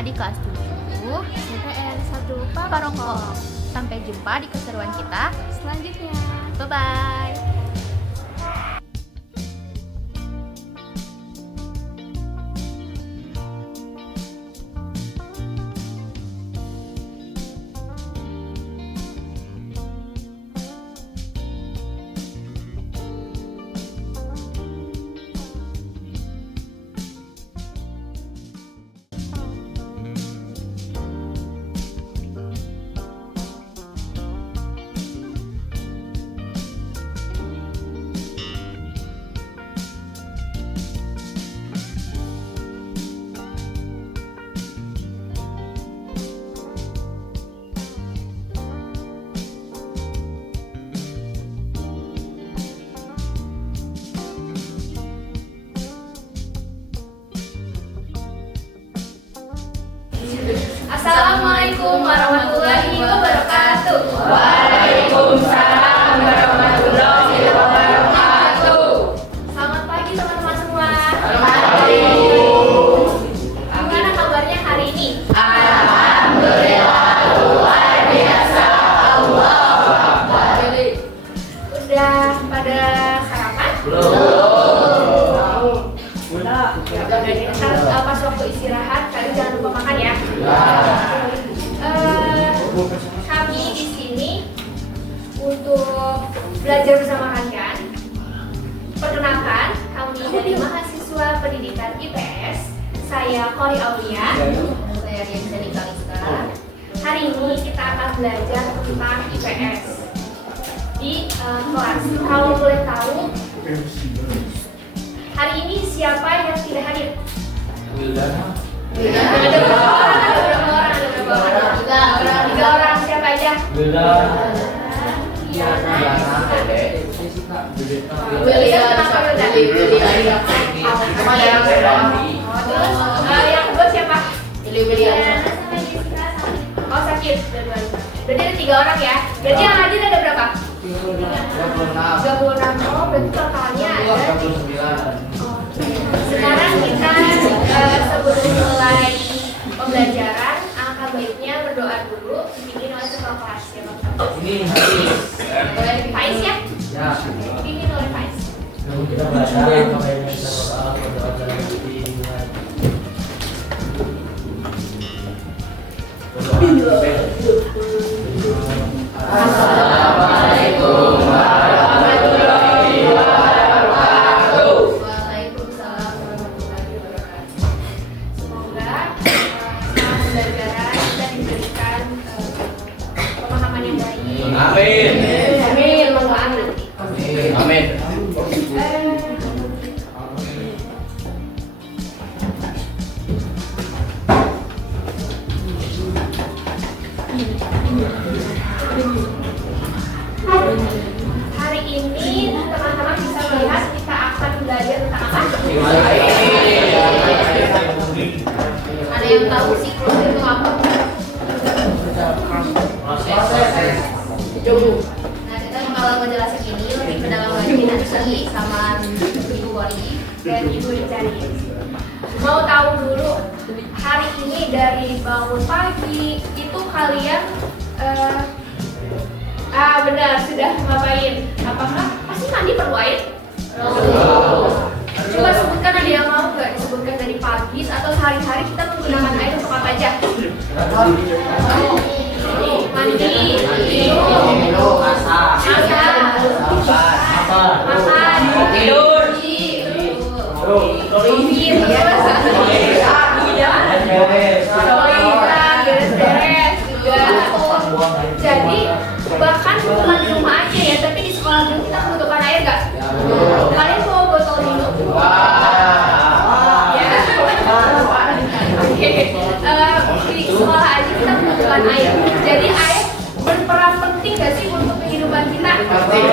di kelas 7 CPN 1 Parongkong. Sampai jumpa di keseruan kita selanjutnya. Bye-bye. Assalamualaikum warahmatullahi wabarakatuh. Waalaikumsalam warahmatullahi wabarakatuh. Selamat pagi teman-teman semua. Selamat pagi. Gimana kabarnya hari ini? Alhamdulillah luar biasa. Allah Akbar. Udah pada sarapan? Ya udah deh, ntar pas waktu istirahat kalian jangan lupa makan ya. Kami di sini untuk belajar bersama kalian. Perkenalkan, kami dari mahasiswa pendidikan IPS. Saya Kori Aulia. Saya Rianza Kalista. Hari ini kita akan belajar tentang IPS di kelas. Kalau boleh tahu, hari ini siapa yang tidak hadir? Ada berapa orang? Tiga orang. Siapa aja? Diana, William, kenapa William? Terus yang kedua siapa? Diana sama Jessica. Oh sakit, dua-duanya. Berarti ada 3 orang ya. Berarti yang hadir ada berapa? 36. Oh berarti totalnya ada. Sekarang kita sebelum mulai pembelajaran, alangkah baiknya berdoa dulu dipimpin oleh ketua kelas ya Bapak. Ini habis. Boleh Faiz ya? Ya. Dipimpin oleh Faiz. Kita baca apa yang kita berdoa dalam hati. Assalamualaikum warahmatullahi wabarakatuh. Waalaikumsalam warahmatullahi wabarakatuh. Semoga selama pembelajaran kita diberikan pemahaman yang baik. Amin. Amin. Manfaat nanti. Amin. Hari ini teman-teman bisa melihat kita akan belajar tentang apa? Ada yang tahu siklus itu apa? Nah, kita kalau ngejelasin ini lebih ke dalam lagi nanti sama Ibu Kori Dan Ibu Rizali. Mau tahu dulu hari ini dari bangun pagi itu kalian benar sudah ngapain? Apakah pasti mandi perlu air? Coba sebutkan, ada yang mau nggak disebutkan dari pagi atau sehari-hari kita menggunakan air untuk apa aja? Mandi, minum, masak, makan, Tidur. beres-beres juga. Jadi bahkan bukan di rumah aja ya, tapi di sekolah juga kita membutuhkan air nggak? Kalian mau botol minum? Ya. Oke. Di sekolah aja kita membutuhkan air. Jadi air berperan penting nggak sih untuk kehidupan kita? Penting.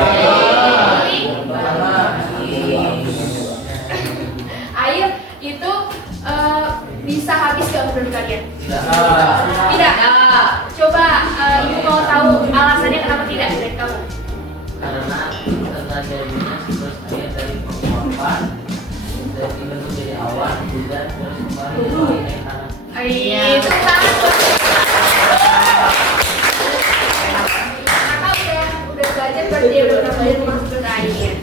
Air itu bisa habis nggak menurut kalian? Tidak. Coba Ibu mau tahu alasannya kenapa tidak dari kamu? Karena terjadinya siklus air dari penguapan dari menjadi awan hujan terus kembali naik tanah. Tepuk tangan buat kakak udah belajar berarti ya, udah belajar masuk ke air.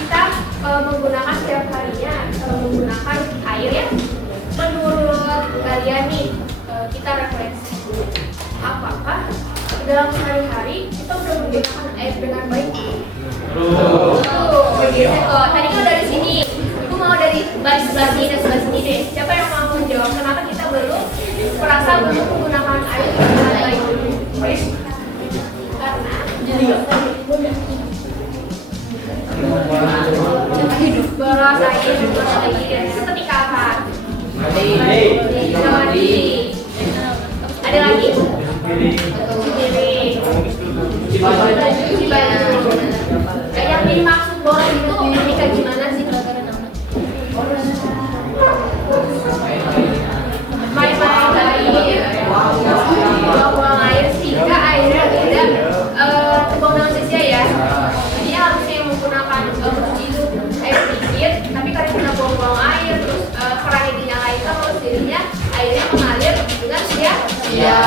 Kita menggunakan setiap harinya menggunakan air ya. Menurut kalian nih, kita refleksi dulu. Apakah dalam sehari-hari kita udah menggunakan air dengan baik? Begitu kok. Tadi kan dari sini. Aku mau dari baris sebelah sini dan sebelah sini deh. Siapa yang mau menjawab kenapa kita belum merasa belum menggunakan air dengan baik? Karena boros air seketika apa? Mandi. Ada lagi? Cuci baju. Yang dimaksud boros itu ketika gimana sih? Main-main air, buang air sehingga airnya tidak terbuang dengan sia-sia ya. Jadi harusnya yang menggunakan mencuci itu air sedikit, tapi karena kita buang-buang air terus kerannya dinyalain terus jadinya airnya mengalir dengan sia-sia.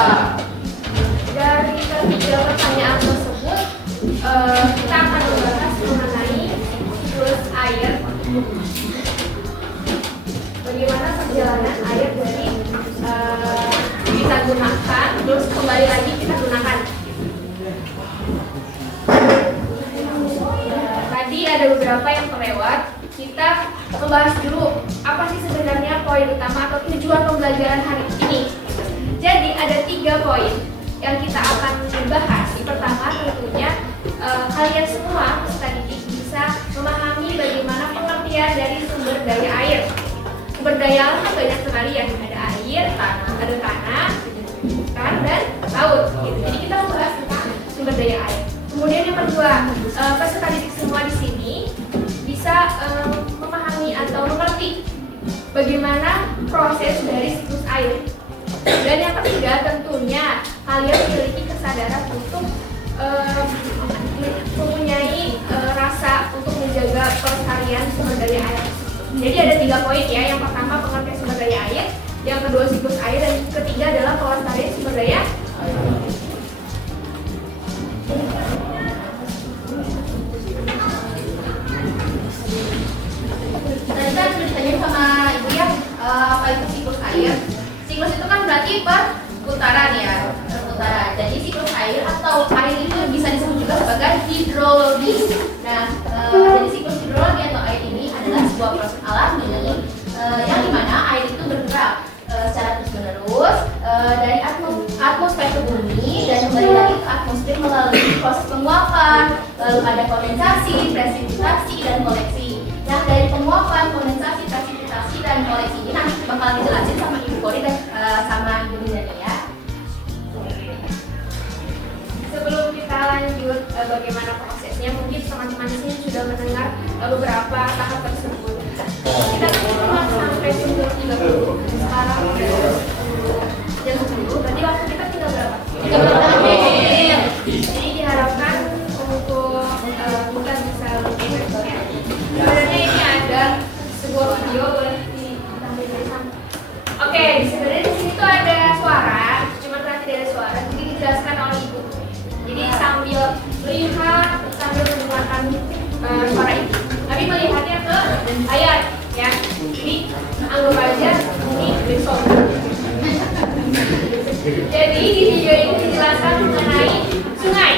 Dari ketiga pertanyaan tersebut kita akan membahas mengenai siklus air. Bagaimana perjalanan air dari kita gunakan terus kembali lagi kita gunakan. Tadi ada beberapa yang terlewat. Kita membahas dulu apa sih sebenarnya poin utama atau tujuan pembelajaran hari ini. Jadi ada 3 poin yang kita akan bahas. Yang pertama tentunya kalian semua peserta didik bisa memahami bagaimana pengertian dari sumber daya air. Sumber daya alam banyak sekali ya, ada air, ada tanah, ikan dan laut. Gitu. Jadi kita membahas tentang sumber daya air. Kemudian yang kedua, peserta didik semua di sini bisa memahami atau mengerti bagaimana proses dari siklus air. Dan yang ketiga tentunya kalian memiliki kesadaran untuk mempunyai rasa untuk menjaga pelestarian sumber daya air. Jadi ada 3 poin ya. Yang pertama pengertian sumber daya air, yang kedua siklus air, dan yang ketiga adalah pelestarian sumber daya air. Tadi kan sudah ditanya sama ibu ya, apa itu siklus air? Siklus itu kan berarti perputaran ya, perputaran. Jadi siklus air atau air itu bisa disebut juga sebagai hidrologi. Nah, jadi siklus hidrologi atau air ini adalah sebuah proses alami yang dimana air itu bergerak secara terus-menerus dari atmosfer ke bumi dan kembali lagi ke atmosfer melalui proses penguapan, lalu ada kondensasi, presipitasi, dan koleksi. Nah, dari penguapan, kondensasi, presipitasi, dan koleksi ini nanti bakal dijelasin sama Ibu Kori dan sama Ibu Nidani ya. Sebelum kita lanjut bagaimana prosesnya, mungkin teman-teman di sini sudah mendengar beberapa tahap tersebut. Kita cuma sampai 10.30, sekarang jam 10, berarti waktu kita tinggal berapa? 30 menit. Jadi diharapkan untuk kita bisa lebih baik ya. Sebenarnya ini ada sebuah video, boleh ditampilkan dari sana. Oke, sebenarnya di sini tuh ada suara, cuma nanti ada suara, jadi dijelaskan oleh ibu. Jadi sambil melihat, sambil mendengarkan suara itu, tapi melihatnya ke ayat ya. Jadi anggap aja ini besok. Jadi di video ini dijelaskan mengenai sungai.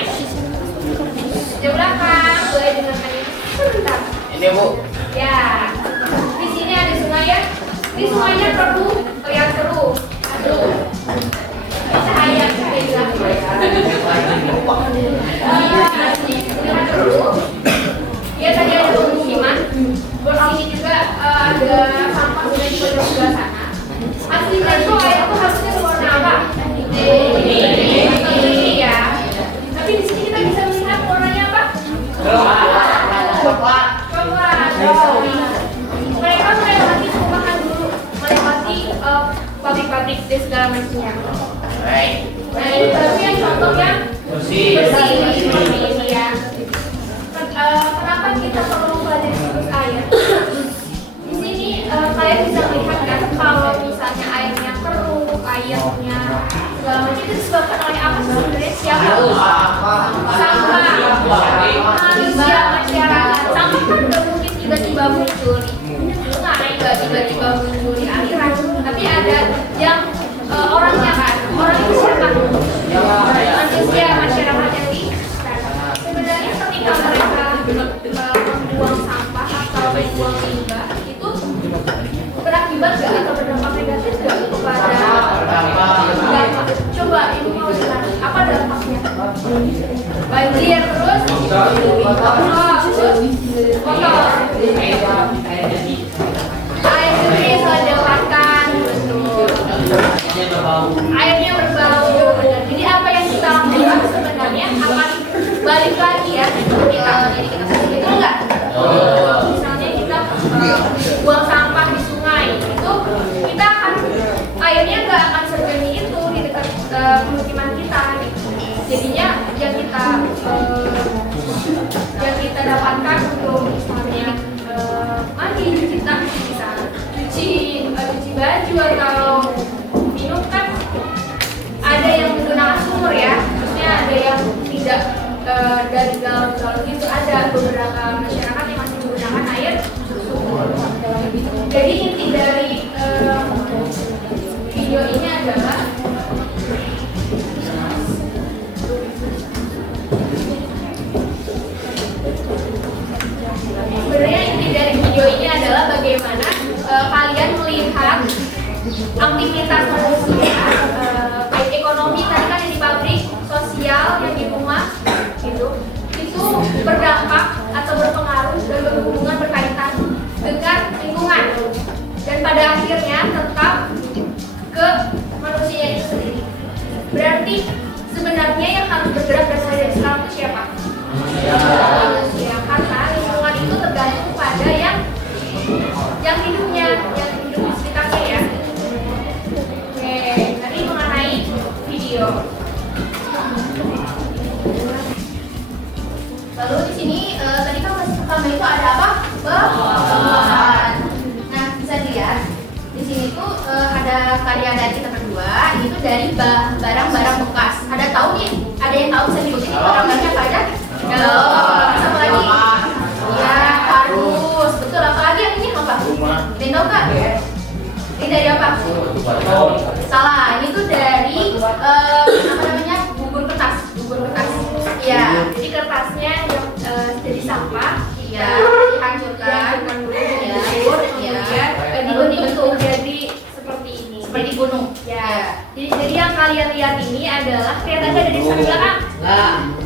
Di belakang, boleh dengarkan ini sebentar. Ini Bu. Ya, di sini ada sungai ya. Ini sungainya perlu terlihat seru. Aduh, cahaya saya bilang. Terlihat seru. Ya tadi ada pemukiman. Di sini juga ada sampah sudah di sebelah sana. Aslinya itu air itu harusnya berwarna apa? Ini ya. Tapi di sini kita bisa melihat warnanya apa? Coklat. Mereka melewati perumahan dulu, melewati pabrik-pabrik dan segala macamnya. Nah ini baru yang contoh yang bersih seperti ini. ya. Kenapa kita perlu belajar siklus air? Di sini kalian bisa melihat kan kalau misalnya airnya keruh, airnya segala macam itu disebabkan oleh apa sih sebenarnya? Siapa? Sampah. Manusia, masyarakat. Sampah kan nggak mungkin tiba-tiba muncul di sungai, nggak tiba-tiba muncul di aliran. Tapi ada yang orangnya kan, orang itu siapa? Manusia, masyarakat yang di sebenarnya ketika mereka membuang sampah atau membuang limbah itu berakibat gak atau berdampak negatif gak kepada dampak? Coba ibu mau bilang apa dampaknya? Banjir, terus kotor, air jernih salah dilewatkan, airnya berbau. Jadi apa yang kita lakukan sebenarnya akan balik lagi ya ke kita. Jadi kita sendiri itu enggak. Misalnya kita buang sampah di sungai, itu kita akan airnya nggak akan sejernih itu di dekat pemukiman kita. Jadinya yang kita dapatkan untuk misalnya mandi, cuci tangan, cuci baju atau minum kan ada yang menggunakan sumur ya, maksudnya ada yang tidak dari galon gitu, ada beberapa masyarakat yang masih menggunakan air sumur. Jadi inti dari video ini adalah sebenarnya inti dari video ini adalah bagaimana kalian melihat aktivitas manusia, baik ekonomi tadi kan yang di pabrik, sosial yang di rumah gitu, itu berdampak atau berpengaruh dan berhubungan berkaitan dengan lingkungan dan pada akhirnya tetap ke manusia itu sendiri. Berarti sebenarnya yang harus bergerak dan sadar sekarang itu siapa? Manusia, karena lingkungan itu tergantung pada yang hidupnya, yang hidup di sekitarnya ya. Oke, tadi mengenai video. Lalu di sini tadi kan masih pertama itu ada apa? Pembuangan. Nah, bisa dilihat di sini tuh ada karya dari kita berdua, itu dari barang-barang bekas. Ada tahu nih? Ada yang tahu bisa disebutin barang-barangnya apa aja? Apa lagi? Ya, harus. Betul. Apa lagi yang ini apa? Ini tahu nggak? Ini dari apa? Salah. Ini tuh dari apa namanya? Bubur kertas. Ya. Jadi kertasnya yang jadi sampah, Iya, dihancurkan dulu, ya, kemudian dibentuk jadi seperti ini. seperti gunung. Ya. Jadi yang kalian lihat ini adalah kelihatan nggak dari samping belakang?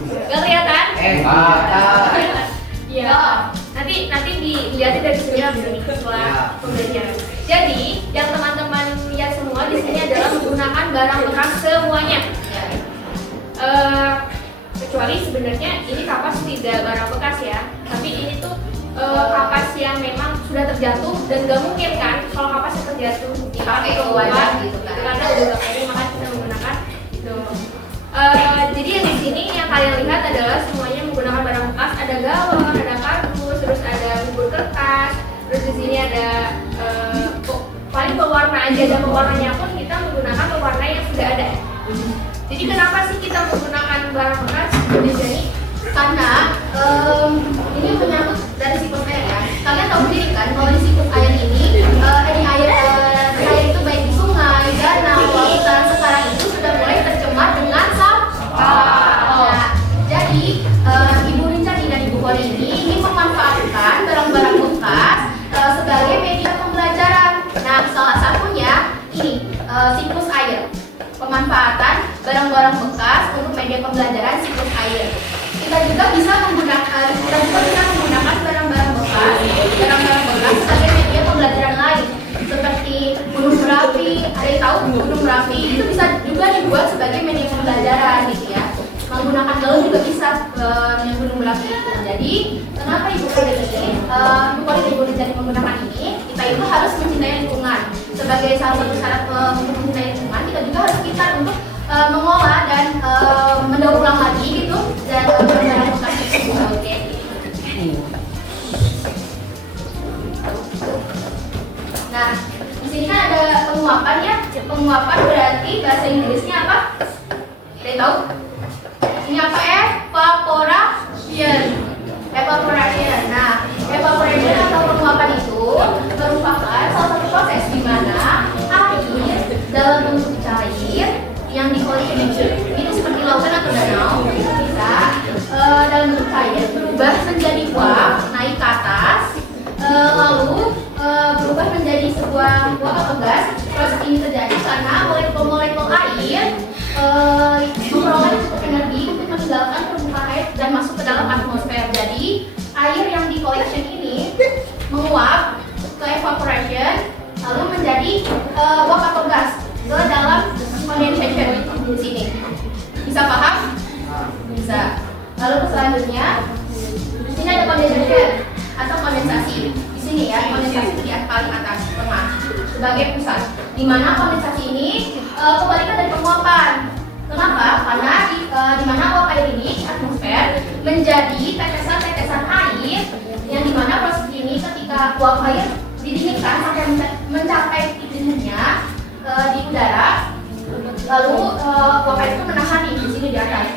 Nggak kelihatan? Iya. Nanti dilihatin dari sini setelah pembelajaran. Jadi yang teman-teman lihat semua di sini adalah menggunakan barang bekas semuanya. Kecuali sebenarnya ini kapas tidak barang bekas ya, tapi ini tuh kapas yang memang sudah terjatuh dan gak mungkin kan kalau kapas yang terjatuh dipakai ke wadah gitu kan, karena udah gak pakai, maka kita menggunakan itu. Jadi yang di sini yang kalian lihat adalah semuanya menggunakan barang bekas. Ada galon, ada kardus, terus ada bubur kertas, terus di sini ada paling pewarna aja, dan pewarnanya pun kita menggunakan pewarna yang sudah ada. Jadi kenapa sih kita menggunakan barang bekas di sini? Karena ini menyangkut dari siklus air ya. Kalian tahu sendiri kan kalau di siklus air ini air itu baik di sungai, danau, lautan sekarang itu sudah mulai tercemar dengan sampah. Nah, jadi Ibu Rincani dan Ibu Kori ini ingin memanfaatkan barang-barang bekas sebagai media pembelajaran. Nah, salah satunya ini siklus air. Pemanfaatan barang-barang bekas untuk media pembelajaran siklus air. Kita juga bisa menggunakan barang-barang bekas sebagai media pembelajaran lain, seperti gunung berapi. Ada yang tahu gunung berapi itu bisa juga dibuat sebagai media pembelajaran gitu ya. Menggunakan galon juga bisa gunung berapi itu. Jadi kenapa Ibu Kori jadi menggunakan ini? Kita itu harus mencintai lingkungan. Sebagai salah satu syarat untuk mencintai lingkungan, kita juga harus pintar untuk mengolah dan mendaur ulang lagi gitu dan barang bekas penguapan ya. Penguapan berarti bahasa Inggrisnya apa? Ada yang tahu? Ini apa? Evaporation. Evaporation. Nah, evaporation atau penguapan itu merupakan salah satu proses di mana air dalam bentuk cair yang di-collection itu seperti lautan atau danau bisa dalam bentuk cair berubah menjadi uap naik ke atas, lalu berubah menjadi sebuah uap atau gas. Proses ini terjadi karena molekul-molekul air memperoleh cukup energi untuk meninggalkan permukaan air dan masuk ke dalam atmosfer. Jadi air yang di collection ini menguap ke evaporation lalu menjadi uap atau gas ke dalam condensation di sini. Bisa paham? Bisa. Lalu selanjutnya di sini ada condensation atau kondensasi. Di sini ya, kondensasi itu di paling atas tengah sebagai pusat. Di mana kondensasi ini kebalikan dari penguapan. Kenapa? Karena di mana uap air ini atmosfer menjadi tetesan-tetesan air yang dimana proses ini ketika uap air didinginkan sampai mencapai titik dinginnya di udara, lalu uap air itu menahan di sini di atas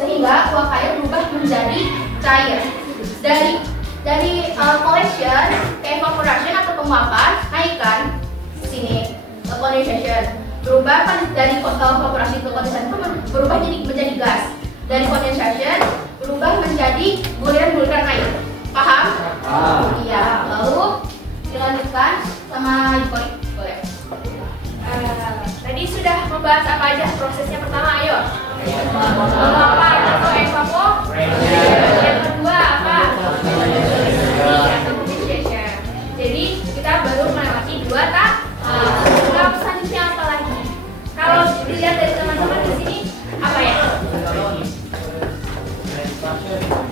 sehingga uap air berubah menjadi cair. Dari collection ke evaporation atau penguapan naikkan ke sini ke condensation. Berubah kan dari evaporasi ke condensation itu berubah menjadi gas. Dari condensation berubah menjadi buliran-buliran air. Paham? Iya. Lalu dilanjutkan sama Ipoi. Boleh. Tadi sudah membahas apa aja prosesnya pertama, ayo. Penguapan atau evaporasi. Yang kedua apa? Atau condensation. Jadi kita baru melewati 2 tahap. Selanjutnya apa lagi? Kalau dilihat dari teman-teman di sini apa ya?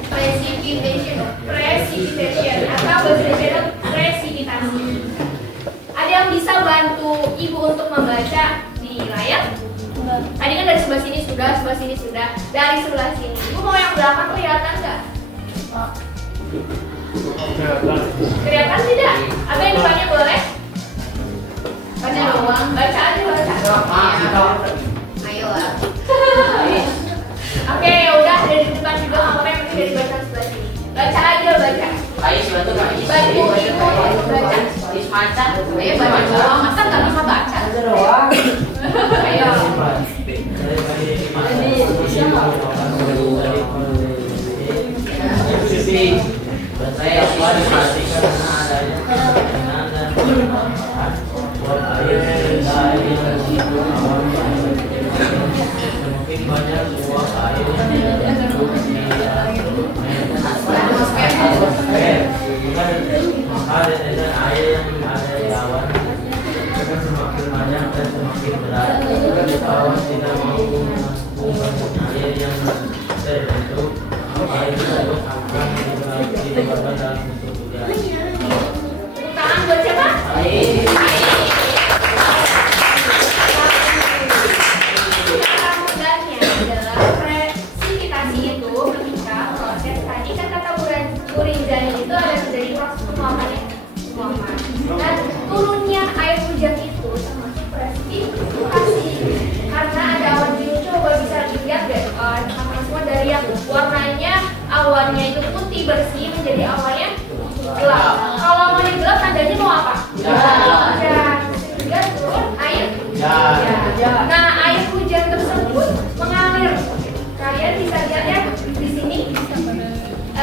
Precipitation atau bahasa Indonesia presipitasi. Ada yang bisa bantu ibu untuk membaca di layar? Tadi kan dari sebelah sini sudah, dari sebelah sini. Ibu mau yang belakang kelihatan nggak? Kelihatan tidak? Apa yang depannya boleh? Baca doang, baca aja baca. Ayo lah. Oke, ya udah dari depan juga nggak apa-apa, yang penting dari bacaan sebelah sini. Baca aja baca. Bantu ibu untuk baca. Ayo baca doang, masa nggak bisa baca? Ayo. semakin banyak uap air yang terbentuk di atmosfer, maka tetesan air yang ada di awan akan semakin banyak dan semakin berat. Awan tidak mampu menampung air yang terbentuk, air tersebut akan ditebarkan dalam bentuk udara. Tepuk tangan buat siapa? Air. Mudahnya adalah presipitasi itu ketika proses tadi kan kata Burinjani itu ada terjadi proses penguapan. Dan turunnya air hujan itu termasuk presipitasi karena ada awan biru. Coba bisa dilihat deh teman-teman semua dari yang warnanya awannya itu putih bersih menjadi awannya gelap. Kalau awannya gelap tandanya mau apa? Hujan. Sehingga turun air hujan. Nah, air hujan tersebut mengalir. Kalian bisa lihat ya di sini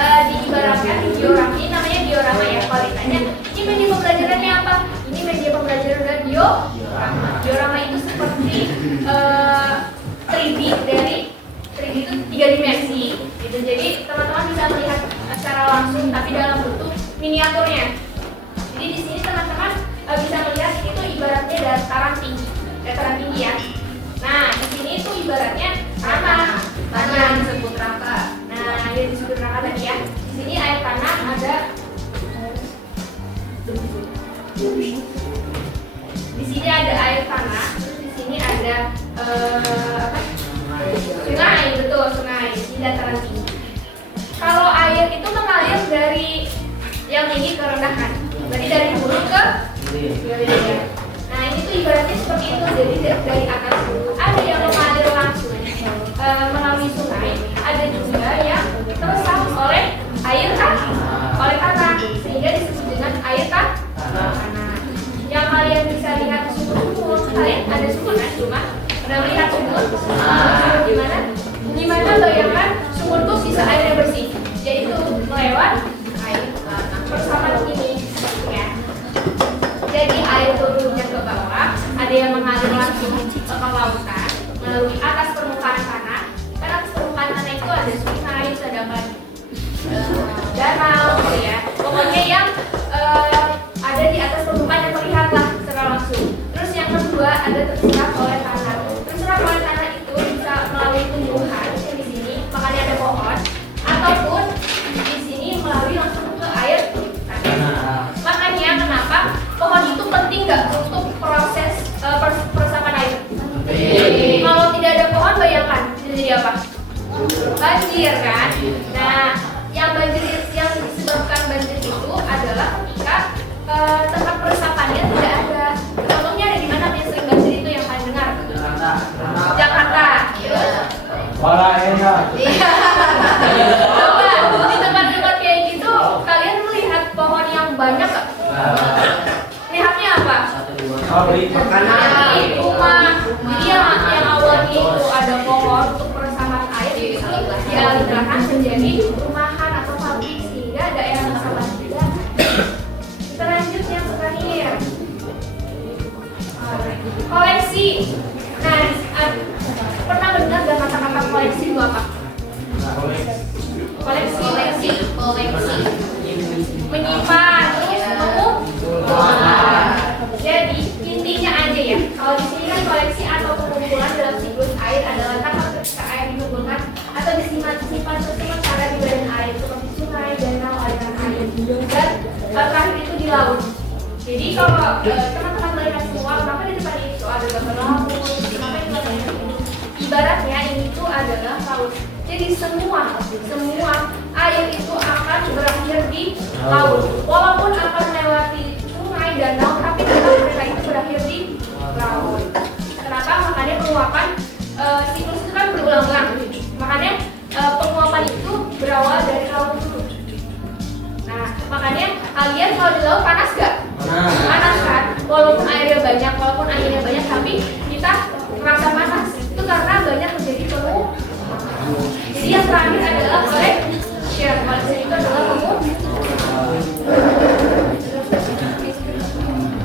diibaratkan di diorama. Ini namanya diorama ya. Kalau ditanya, ini media pembelajarannya apa? Ini media pembelajaran diorama. Diorama itu seperti 3D dari 3D itu 3 dimensi. Gitu. Jadi teman-teman bisa melihat secara langsung, tapi dalam bentuk miniaturnya. Jadi di sini teman-teman bisa melihat ini tuh ibaratnya dataran tinggi ya. Nah di sini tuh ibaratnya tanah Disebut raka. Nah yang disebut raka tadi ya. Di sini air tanah ada. Di sini ada air tanah. Di sini ada sungai, betul sungai. Di sini dataran tinggi. Kalau air itu mengalir dari yang tinggi ke rendah kan. Berarti dari hulu ke hilir. Nah ini tuh ibaratnya seperti itu. Jadi dari atas ada yang mengalir langsung melalui sungai, ada juga yang teresap oleh air tanah, sehingga disebut dengan air tanah. Yang kalian bisa lihat sumur, kalian ada sumur kan? Cuma pernah melihat sumur? Gimana bayangkan sumur tuh sisa airnya bersih, yaitu melewat air persamaan ini ya. Jadi air turunnya ke bawah, ada yang mengalir langsung ke lautan melalui atas permukaan tanah. Karena atas permukaan tanah itu ada sungai, ada danau gitu ya. Pokoknya yang ada di atas permukaan yang terlihat lah secara langsung. Terus yang kedua ada terserap oleh tanah. Terserap oleh tanah itu bisa melalui tumbuhan yang di sini, makanya ada pohon, ataupun di sini melalui langsung ke air tanah. Makanya kenapa pohon itu penting nggak untuk proses peresapan air? Kalau tidak ada pohon, bayangkan jadi apa? Banjir kan? Nah, yang disebabkan banjir itu adalah ketika tempat peresapannya tidak ada. Contohnya ada di mana yang sering banjir itu yang kalian dengar? Jakarta. Wala enak. Coba di tempat-tempat kayak gitu, kalian melihat pohon yang banyak nggak? Lihatnya apa? Nah, rumah. Jadi yang awalnya itu ada pohon untuk peresapan air itu dialihkan menjadi rumahan atau pabrik sehingga daerah resapan tidak. Kita lanjut yang terakhir. Koleksi. Nah, pernah dengar gak kata-kata koleksi itu apa? Koleksi. Menyimpan, terus mengumpulkan. Jadi intinya aja ya, kalau di sini kan koleksi atau pengumpulan dalam siklus air adalah tahap ketika air dikumpulkan atau disimpan sementara di badan air seperti sungai, danau, aliran air, dan terakhir itu di laut. Jadi kalau teman-teman melihat semua, maka di depan itu ada gambar laut, maka itu adalah ibaratnya ini tuh adalah laut. Jadi semua air itu akan berakhir di laut, walaupun akan melewati sungai, danau, tapi tetap mereka itu berakhir di laut. Kenapa? Makanya penguapan siklus itu kan berulang-ulang. Makanya penguapan itu berawal dari laut dulu. Nah, makanya kalian kalau di laut panas gak? Panas kan? Walaupun airnya banyak, tapi kita merasa panas. Itu karena banyak terjadi penguapan. Jadi yang terakhir adalah collection. Collection itu adalah penguapan.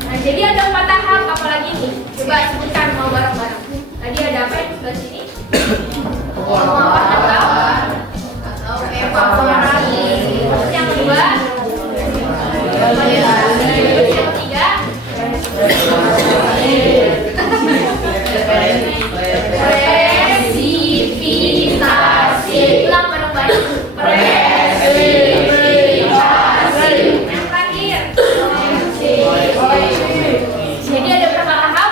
Nah, jadi ada 4 tahap, apalagi nih? Coba sebutkan mau bareng-bareng. Tadi ada apa yang sebelah sini? Penguapan atau evaporasi. Terus yang kedua, terus yang ketiga, presipitasi. Ulang bareng-bareng. Presipitasi. Yang terakhir, jadi ada berapa tahap?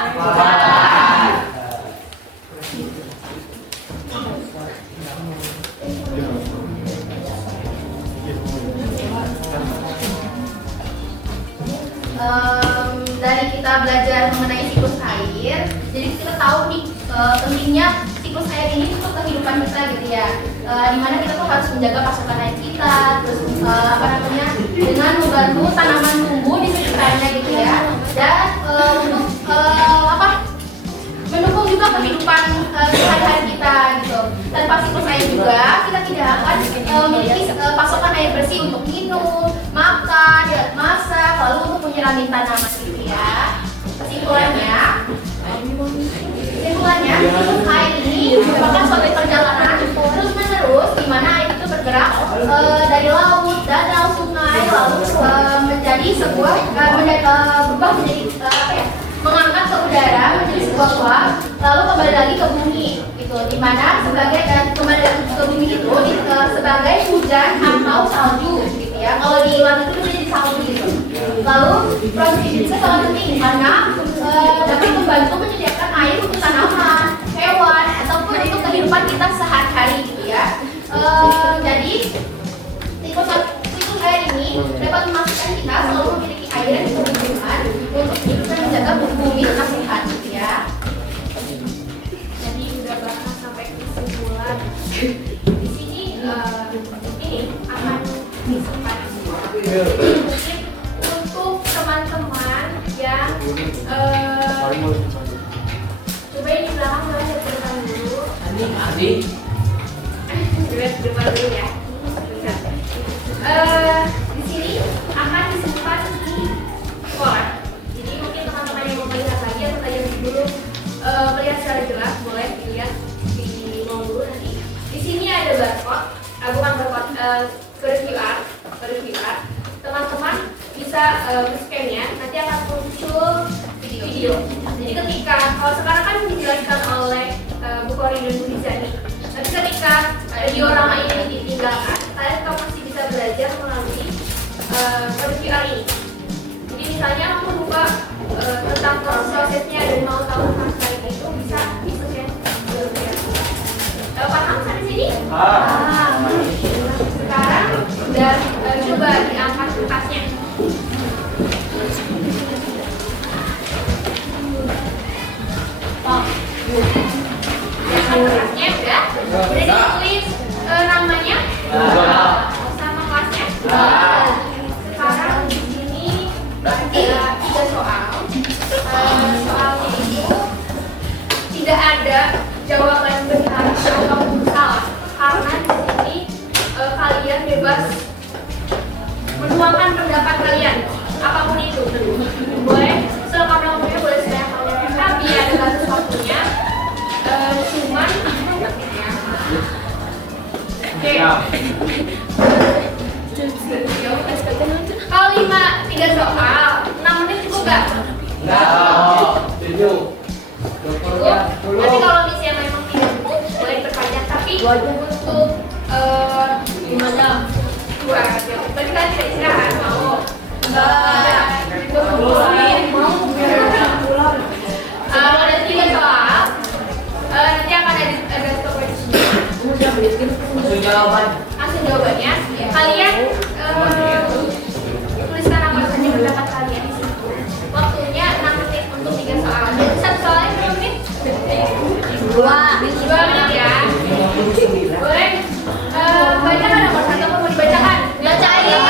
Dari kita belajar mengenai siklus air, jadi kita tahu nih pentingnya siklus air ini untuk kehidupan kita gitu ya. Dimana kita tuh harus menjaga pasokan air kita, terus dengan membantu tanaman tumbuh di sekitarnya gitu ya, dan untuk mendukung juga kehidupan sehari-hari kita gitu. Tanpa siklus air juga kita tidak akan memiliki pasokan air bersih untuk minum, makan, masak, lalu untuk menyirami tanaman gitu ya. Kesimpulannya, siklus air ini merupakan suatu perjalanan terus-menerus di mana air itu bergerak dari laut, danau, sungai, lalu menjadi sebuah berubah menjadi mengangkat ke udara menjadi sebuah uap, lalu kembali lagi ke bumi gitu. Di mana sebagai kembali lagi ke bumi itu sebagai hujan atau salju gitu ya. Kalau di luar itu menjadi salju gitu. Lalu proses ini sangat penting karena dapat membantu menyediakan air untuk tanaman, hewan, ataupun untuk kehidupan kita sehari-hari gitu ya. Jadi siklus air ini dapat memastikan kita selalu memiliki air yang berhubungan untuk hidup dan menjaga bumi tetap sehat gitu ya. Di sini ini akan disimpan. Mungkin untuk teman-teman yang coba ini belakang boleh ke depan dulu. Coba ke depan dulu ya. Di sini akan disimpan di sekolah. Jadi mungkin teman-teman yang mau melihat lagi atau yang belum melihat secara jelas boleh dilihat di mau dulu nanti. Di sini ada barcode, bukan barcode, kode QR. Teman-teman bisa scan-nya, nanti akan muncul video. Jadi ketika kalau sekarang kan dijelaskan oleh Bu Kori dan Bu Nizani. Nanti ketika diorama ini ditinggalkan, kalian masih bisa belajar melalui kode QR ini. Jadi misalnya aku lupa tentang prosesnya dan mau tahu tentang itu bisa di-scan. Paham sampai sini? Sekarang udah coba diangkat kertasnya. Kertasnya udah ditulis namanya sama kelasnya. Sekarang di sini ada 3 soal. Soalnya itu tidak ada jawaban benar atau salah karena di sini kalian bebas menuangkan pendapat kalian apapun itu, boleh selengkap-lengkapnya, boleh saya kalian tapi ada batas waktunya cuman kalau 3 soal 6 menit cukup gak? Nanti kalau misalnya memang tidak cukup boleh diperpanjang, tapi untuk gimana? Berarti kalian tidak istirahat, mau? Kalau ada 3 soal, nanti akan ada stopwatch. Langsung jawabannya. Kalian tuliskan apa saja pendapat kalian di situ. Waktunya 6 menit untuk 3 soal. Jadi 1 soalnya berapa menit? 2 menit ya. Boleh baca kan nomor 1 apa mau dibacakan? Bacain.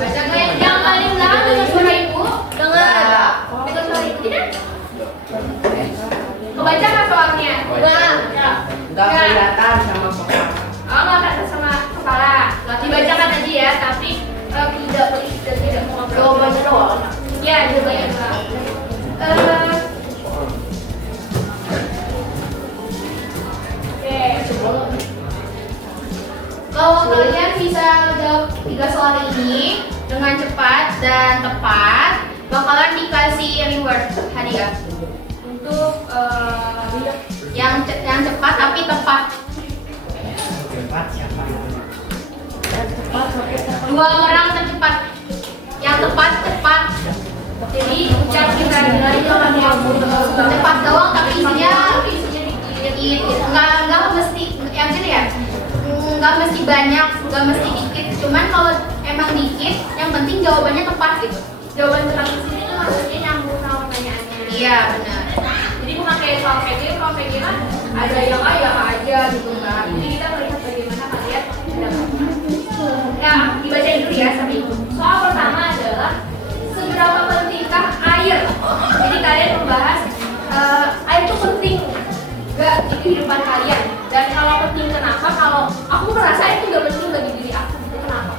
Bacakan yang paling belakang dengan suara ibu. Dengar. Dengan suara ibu tidak? Kebaca kan soalnya? Enggak kelihatan sama kepala. Oh, nggak kelihatan sama kepala. Dibacakan aja ya, tapi tidak mau ngobrol. Jawabannya doang. Ya, jawabannya doang. Kalau kalian bisa jawab 3 soal ini dengan cepat dan tepat, bakalan dikasih reward hadiah Untuk yang cepat tapi tepat. 2 orang tercepat. Yang tepat. jadi yang kita nilai itu orang yang Cepat doang tapi isinya dikit. Enggak mesti yang gini ya. Enggak mesti banyak, enggak mesti dikit. Cuman kalau emang dikit, yang penting jawabannya tepat gitu. jawaban tentang di sini tuh maksudnya nyambung sama pertanyaannya. Iya, benar. Jadi bukan kayak soal PG, kalau PG kan ada yang A ya A aja gitu kan. Jadi kita melihat bagaimana kalian mendapatkan. Ya, dibacain dulu ya sampai itu. Soal pertama adalah seberapa pentingkah air? Jadi kalian membahas air itu penting gak di kehidupan kalian? Dan kalau penting kenapa? Kalau aku merasa itu gak penting bagi diri aku, itu kenapa?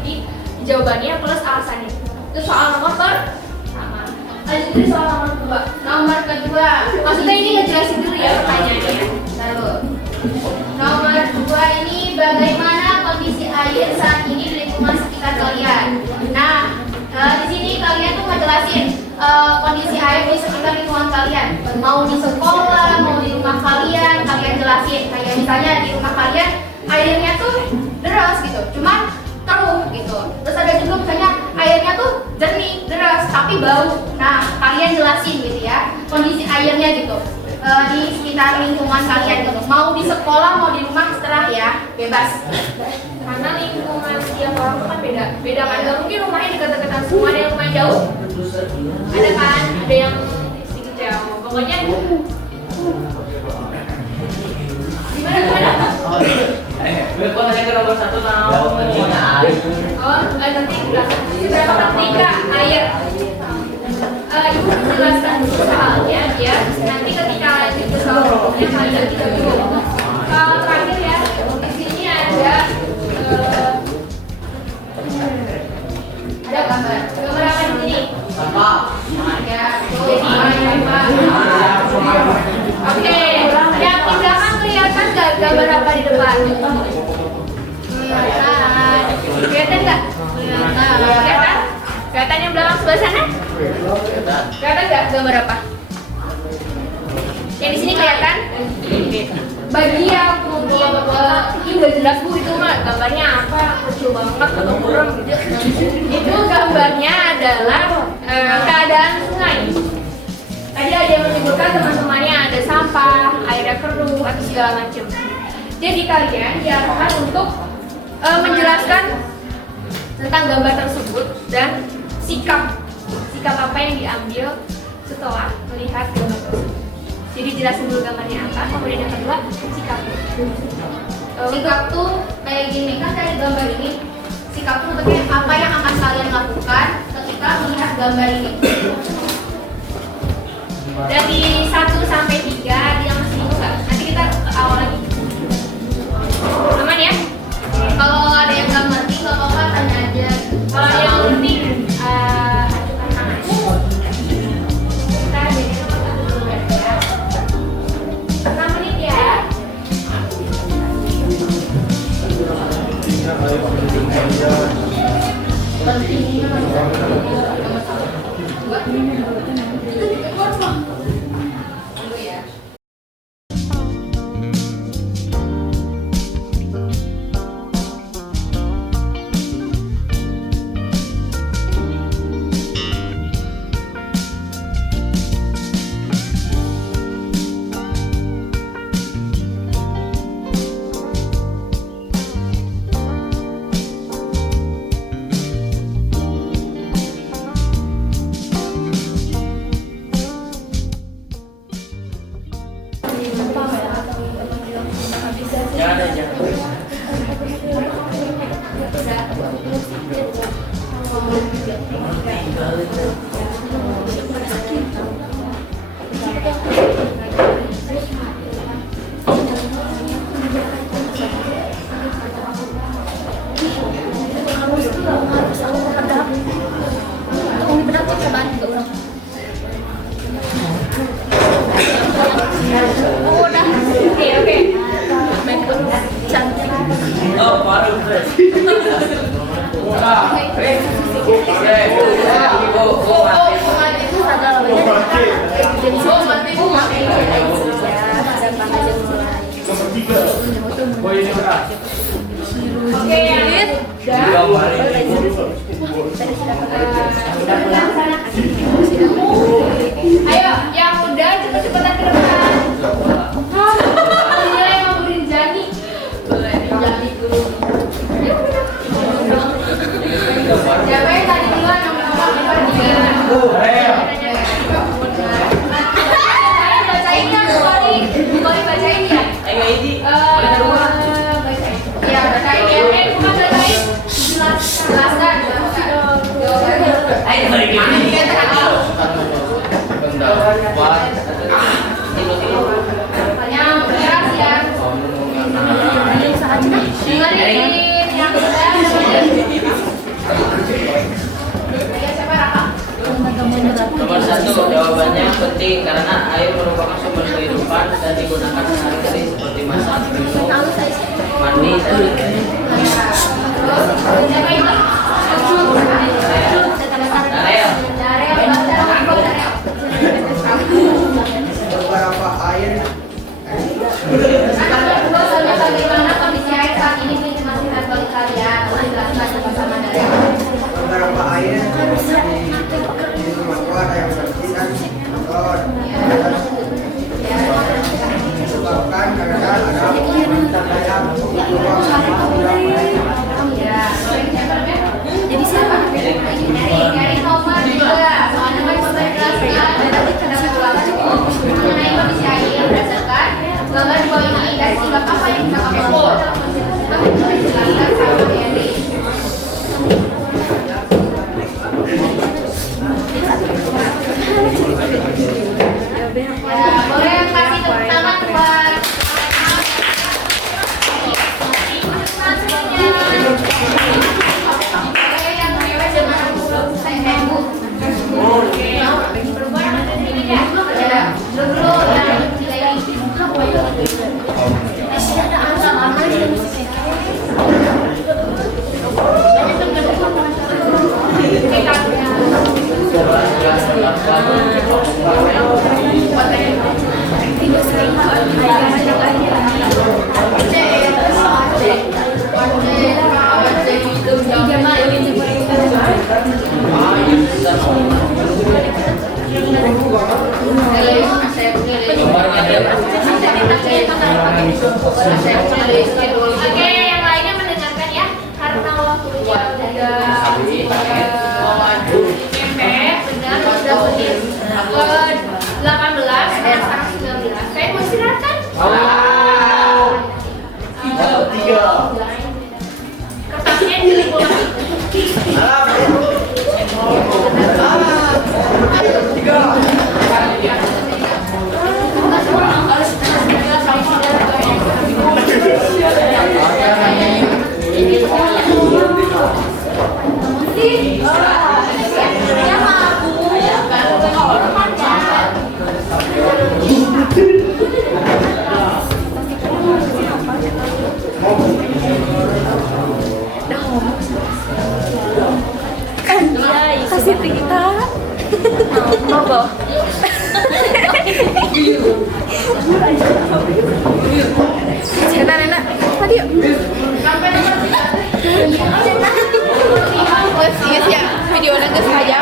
Jadi jawabannya plus alasannya. Itu soal nomor pertama. Lanjut dari soal nomor 2. Nomor kedua, Maksudnya ini ngejelasin dulu ya pertanyaannya. lalu nomor 2 ini bagaimana kondisi air saat ini di lingkungan sekitar kalian. Nah, di sini kalian tuh ngejelasin kondisi air di sekitar lingkungan kalian. Mau di sekolah, mau di rumah kalian jelasin. Kayak misalnya di rumah kalian airnya tuh deras gitu, cuman keruh gitu. Terus ada juga misalnya airnya tuh jernih, deras, tapi bau. Nah, kalian jelasin gitu ya kondisi airnya gitu di sekitar lingkungan kalian gitu. Mau di sekolah, mau di rumah, terserah ya, bebas. Karena lingkungan tiap orang tuh kan beda kan. Gak mungkin rumahnya dekat-dekatan semua, ada yang rumahnya jauh. Ada kan, ada yang sedikit jauh. Pokoknya gimana? Terakhir ya, di sini ada gambar apa di sini? Ya, oke, yang di belakang kelihatan nggak gambar apa di depan? Kelihatan nggak? Kelihatan? Kelihatan yang belakang sebelah sana? Kelihatan nggak gambar apa? Yang di sini kelihatan? Bagi yang mungkin ini nggak jelas bu, itu mah gambarnya apa? Kecil banget atau kurang gitu. Itu gambarnya adalah keadaan sungai. Tadi ada yang menyebutkan teman-temannya ada sampah, airnya keruh atau segala macam. Jadi kalian diarahkan untuk menjelaskan tentang gambar tersebut dan sikap apa yang diambil setelah melihat gambar tersebut. Jadi jelasin dulu gambarnya apa, kemudian yang kedua sikap. Sikap tuh kayak gini kan dari gambar ini. Sikap tuh bentuknya apa yang akan kalian lakukan ketika melihat gambar ini. Dari 1 sampai 3 dia masih buka. Nanti kita ke awal lagi. Aman ya? Kalau ada yang nggak ngerti nggak apa-apa tanya aja. Kalau yang ngerti ajukan tangan. Kita jadi dulu ya. 6 menit ya. Ayo, yang udah cepet-cepetan ke depan. Ini yang mau Rinjani. Rinjani dulu. Siapa yang tadi duluan yang mau bacain ya, sekali bacain ya. Ayo ini. Bacain. Ya, bacain ya. Bukan bacain. Jelaskan. Ayo balik ini. Yang keras ya. Dengerin yang udah. Siapa Raka? Nomor 1, jawabannya penting karena air merupakan sumber kehidupan dan digunakan sehari-hari seperti masak, minum, mandi, dan lain-lain. Siapa itu? Darel. Beberapa air Bagaimana kondisi air saat ini di masing-masing bagi kalian? Jelaskan bersama dari beberapa air di rumahku ada yang bersih dan kotor. Sebab Oke, yang lainnya mendengarkan ya, karena waktunya udah mepet, benar udah menit ke 18 dan sekarang 19. Saya mau istirahat kan? Kertasnya dikumpul lagi. Kasih kita. Apa? Cerita Nena. Tadi yuk. Yes ya, video nangis saja.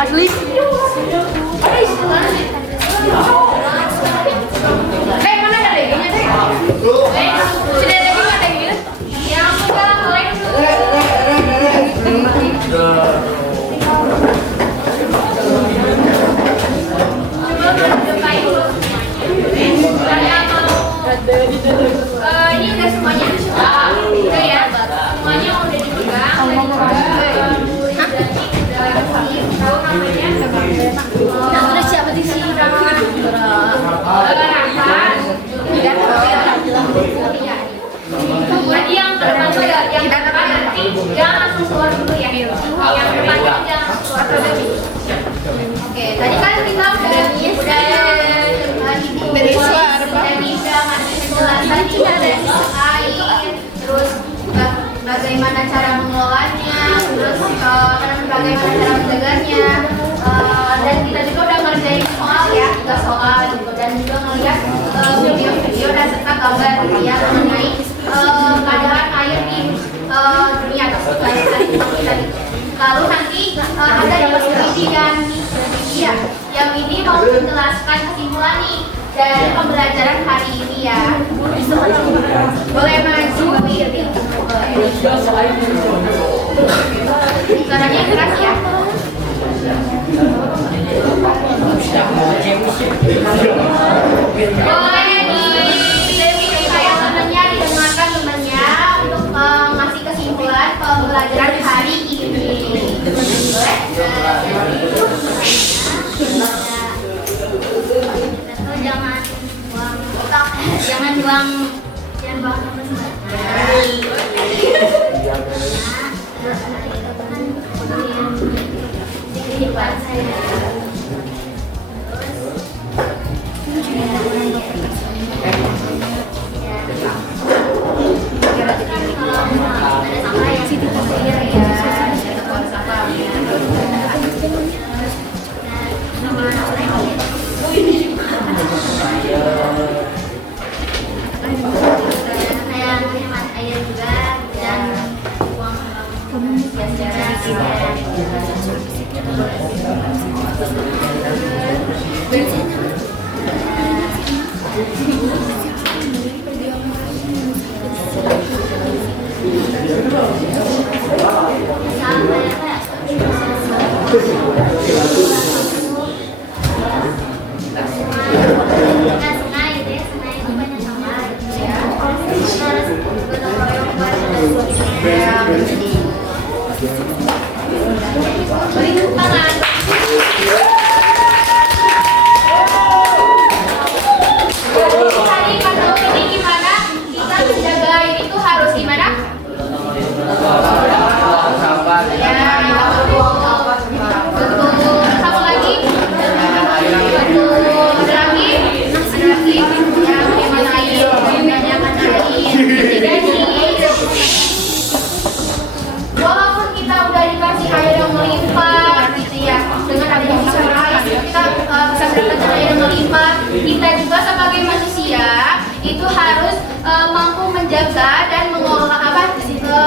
Asli. Mana ada dagingnya deh? Sudah ada juga dagingnya? Ya ampun, lain. Ini udah semuanya? Udah ya? Semuanya udah dipegang. Tahu namanya? Udah siap di sini. Nanti yang depan tuh ya, yang depan nanti jangan langsung keluar dulu ya. Yang depannya jangan langsung keluar dulu. Oke, tadi kan kita udah Dari suara, Pak. bisa ngasih penjelasan dari air, terus bagaimana cara mengelolanya, terus bagaimana cara menjaganya, dan kita juga udah ngerjain soal ya, 3 soal gitu, dan juga ngeliat video-video dan serta gambar gitu ya mengenai keadaan air di dunia atau keadaan kita gitu. Lalu nanti ada Widi dan Widya. Yang Widi mau menjelaskan kesimpulan nih dari pembelajaran hari ini ya. Boleh maju Widi. Suaranya keras ya. Boleh kayak temennya didengarkan temennya untuk ngasih kesimpulan pembelajaran hari ini. Jangan buang itu harus mampu menjaga dan mengolah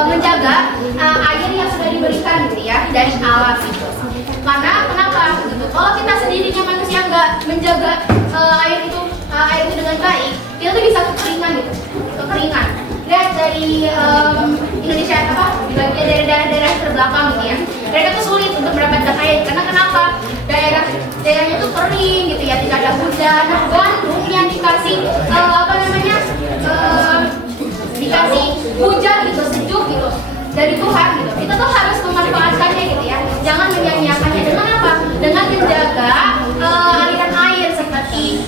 menjaga air yang sudah diberikan gitu ya dari alam gitu. Karena kenapa? Gitu. Kalau kita sendirinya manusia nggak menjaga air itu dengan baik, kita tuh bisa kekeringan gitu, kekeringan. Lihat dari Indonesia di bagian dari daerah-daerah terbelakang gitu ya. Mereka tuh sulit untuk mendapatkan air karena kenapa? Daerahnya tuh kering gitu ya, tidak ada hujan. Nah, Bandung yang dikasih dikasih hujan gitu, sejuk gitu dari Tuhan gitu. Kita tuh harus memanfaatkannya gitu ya. Jangan menyia-nyiakannya. Dengan apa? Dengan menjaga aliran air seperti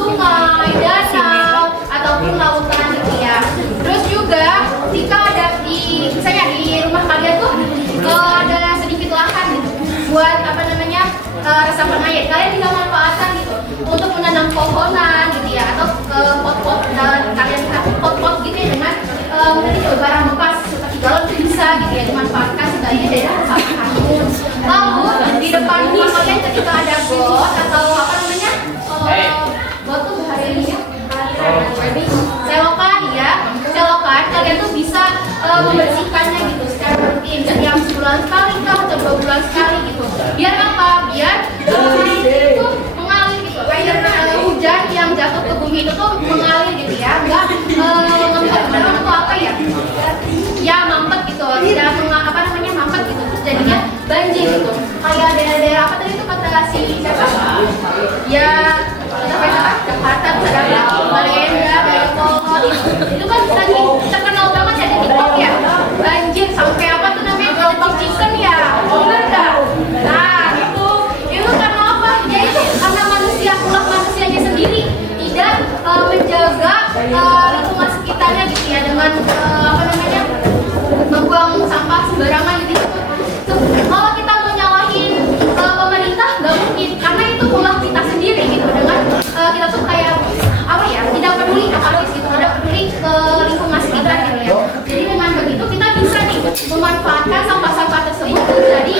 sungai, danau ataupun lautan gitu ya. Terus juga jika ada misalnya di rumah kalian tuh ada sedikit lahan gitu buat resapan air, kalian bisa manfaatkan gitu untuk menanam pohonan gitu ya, atau pot-pot kalian pot-pot gitu ya dengan mungkin barang bekas seperti galon itu bisa gitu ya dimanfaatkan sebagai daerah resapan air. Lalu di depan rumah kalian ketika ada got atau got tuh bahasa Indonesia selokan ya, selokan kalian tuh bisa membersihkannya gitu secara rutin setiap sebulan sekali kah atau 2 bulan sekali gitu. Biar apa? Biar air itu mengalir gitu. Air hujan yang jatuh ke bumi itu tuh mengalir gitu ya, enggak ngempet atau apa ya? Ya mampet gitu, tidak mampet gitu. Terus jadinya banjir gitu. Kayak daerah-daerah apa tadi itu kata si siapa? Ya Jakarta, Marenda, Dayapol itu kan lagi terkenal banget ya di TikTok ya, banjir sampai apa tuh namanya cicikan ya, benar nggak? Nah itu karena apa? Ya itu karena ulah manusianya sendiri tidak menjaga lingkungan sekitarnya gitu ya, dengan membuang sampah sembarangan gitu. Kalau kita mau nyalahin pemerintah nggak mungkin, karena itu ulah kita sendiri gitu, dengan kita tuh kayak tidak peduli ekologis gitu, tidak peduli ke lingkungan sekitar gitu ya. Jadi dengan begitu kita bisa nih memanfaatkan sampah-sampah tersebut menjadi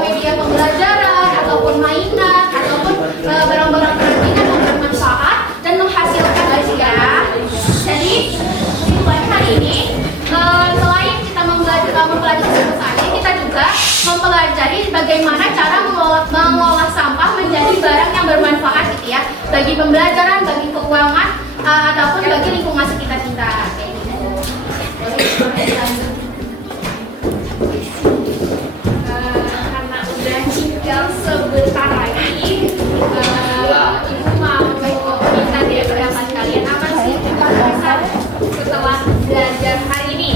media pembelajaran ataupun mainan ataupun barang-barang kerajinan yang bermanfaat dan menghasilkan aja ya. Jadi kesimpulannya hari ini selain kita mempelajari siklus air, kita juga mempelajari bagaimana cara mengolah sampah menjadi barang yang bermanfaat gitu ya, bagi pembelajaran, bagi keuangan, ataupun bagi lingkungan sekitar kita. Karena udah tinggal sebentar lagi, Ibu mau minta dari pendapat kalian apa sih kesan setelah belajar hari ini?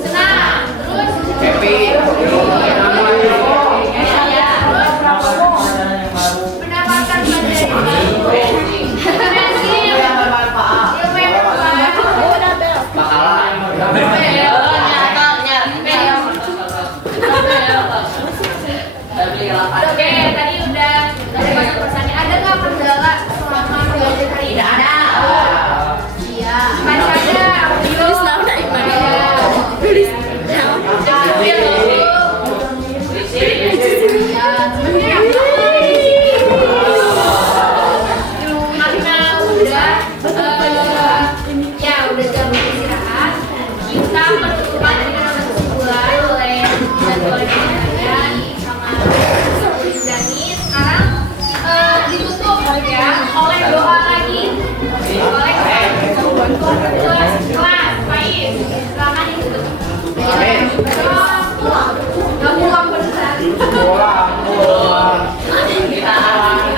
Senang, terus Happy. mendapatkan pelajaran yang Oke, tadi udah ada banyak pesannya. Ada nggak kendala selama belajar hari ini? Tidak ada. Iya. Masih ada. Tulis nama dari mana? Tulis nama. Iya. Temennya karena udah jam istirahat, kita berkesimpulan dengan kesimpulan oleh Dani. Sekarang ditutup ya oleh doa lagi oleh kelas Faiz. Silakan ditutup. Gak pulang beneran. Kita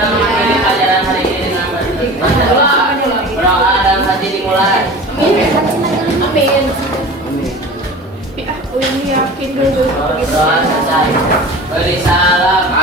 mengakhiri pelajaran hari ini dengan berdoa dan hati dimulai. Amin. Ini yakin dulu. Doa selesai. Beri salam.